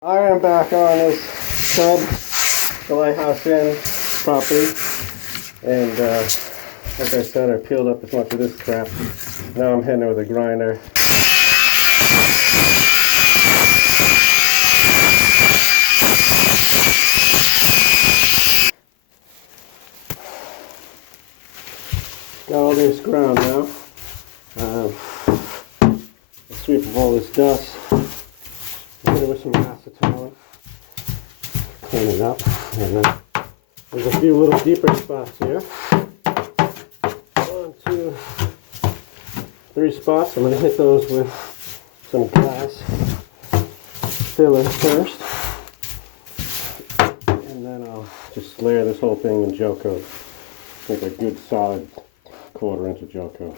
Iron back on this tub, the Lighthouse Inn property, and like I said, I peeled up as much of this crap. Now I'm hitting it with a grinder. Got all this ground now. Sweep of all this dust. Hit it with some acetone. Clean it up. And then there's a few little deeper spots here. 1, 2, 3 spots. I'm going to hit those with some glass filler first. And then I'll just layer this whole thing in gel coat. Make a good solid 1/4 inch of gel coat.